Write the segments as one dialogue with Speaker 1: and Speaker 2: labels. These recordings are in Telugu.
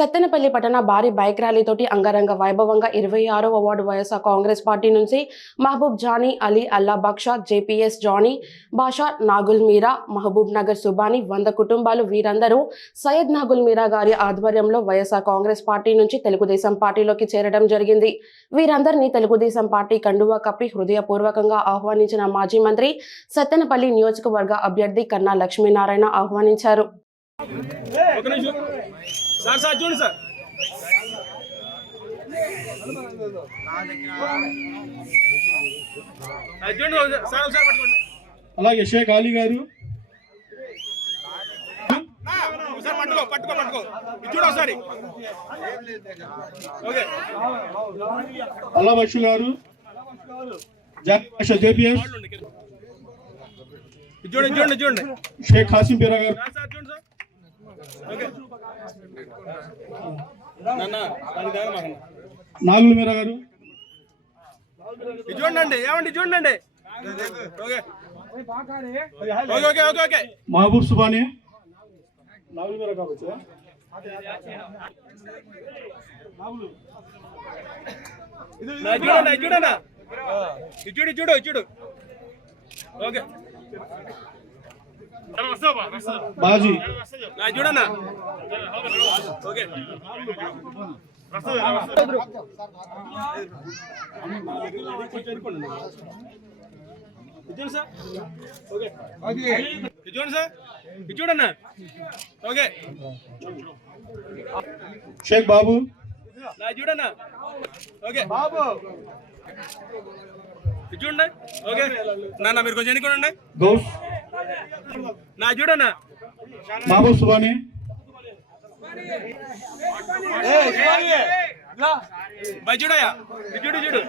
Speaker 1: సత్తెనపల్లి పట్టణ భారీ బైక్ ర్యాలీతోటి అంగరంగ వైభవంగా ఇరవై ఆరవ వార్డు వైఎస్ఆర్ కాంగ్రెస్ పార్టీ నుంచి మహబూబ్ జానీ అలీ అల్లా బక్షా జేపీఎస్ జానీ బాషా నాగుల్ మీరా మహబూబ్ నగర్ సుబానీ వంద కుటుంబాలు వీరందరూ సయ్యద్ నాగుల్ మీరా గారి ఆధ్వర్యంలో వైఎస్ఆర్ కాంగ్రెస్ పార్టీ నుంచి తెలుగుదేశం పార్టీలోకి చేరడం జరిగింది. వీరందరినీ తెలుగుదేశం పార్టీ కండువా కప్పి హృదయపూర్వకంగా ఆహ్వానించిన మాజీ మంత్రి సత్తెనపల్లి నియోజకవర్గ అభ్యర్థి కన్నా లక్ష్మీనారాయణ ఆహ్వానించారు.
Speaker 2: సార్ సార్ చూడండి సార్.
Speaker 3: అలాగే షేక్ అలీ గారు.
Speaker 2: పట్టుకో పట్టుకో పట్టుకో. చూడు ఒకసారి.
Speaker 3: అల్లా బక్షు గారు. జేపీఎస్.
Speaker 2: చూడండి చూడండి చూడండి.
Speaker 3: షేక్ హాసిం పీరా గారు.
Speaker 2: చూడండి సార్. ఓకే.
Speaker 3: నాగుల మీరా గారు.
Speaker 2: ఇది చూడండి ఏమండి చూడండి okay. Okay okay okay okay.
Speaker 3: Mahaboob Subhani Nagul Meera కావచ్చు
Speaker 2: చూడండి చూడన్నా ఇది చూడు ఇది చూడు ఇది చూడు. ఓకే.
Speaker 3: బాజీ.
Speaker 2: చూడన్నా ఓకే చూడండి సార్ ఓకే చూడండి సార్ చూడన్నా ఓకే
Speaker 3: షేక్ బాబు.
Speaker 2: నా చూడన్నా ఓకే బాబు చూడండి ఓకే. నాన్న మీరు కొంచెం ఎన్నుకోండి.
Speaker 3: గౌస్.
Speaker 2: నా చూడన్నా
Speaker 3: మహబూబ్ సుబానీ
Speaker 2: బై చూడయ్యా ఇది చూడు చూడు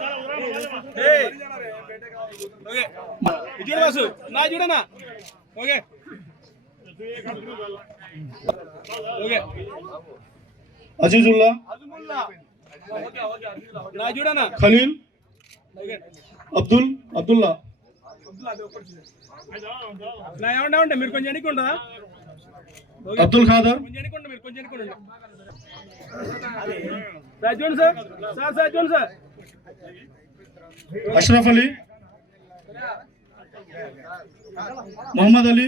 Speaker 2: ఏయ్. ఓకే ఇది చూడు బాసు నా చూడనా ఓకే ఓకే
Speaker 3: అజీజుల్లా
Speaker 2: నా చూడనా
Speaker 3: ఖలీల్
Speaker 2: ఓకే
Speaker 3: అబ్దుల్ అబ్దుల్లా
Speaker 2: నా ఏమన్నా ఉంటే మీరు కొంచెం ఎన్నుకుంటారా okay.
Speaker 3: Abdul Khader. Ashraf Ali. Mohammad Ali.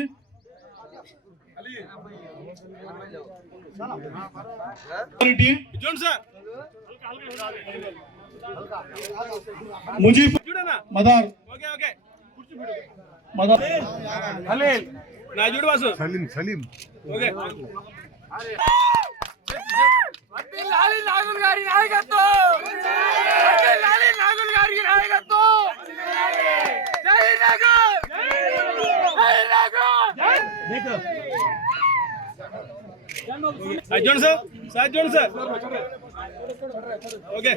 Speaker 3: Mujeeb Madar.
Speaker 2: Okay okay.
Speaker 3: Madar
Speaker 2: నా చూడు బాసు.
Speaker 4: సలీం సలీం.
Speaker 2: ఓకే.
Speaker 5: లాలి నాగుల్ గారి నాయకత్వం. లాలి నాగుల్ గారి నాయకత్వం. జై నాగుల్. జై నాగుల్.
Speaker 2: సార్. సార్ చూడండి సార్. ఓకే.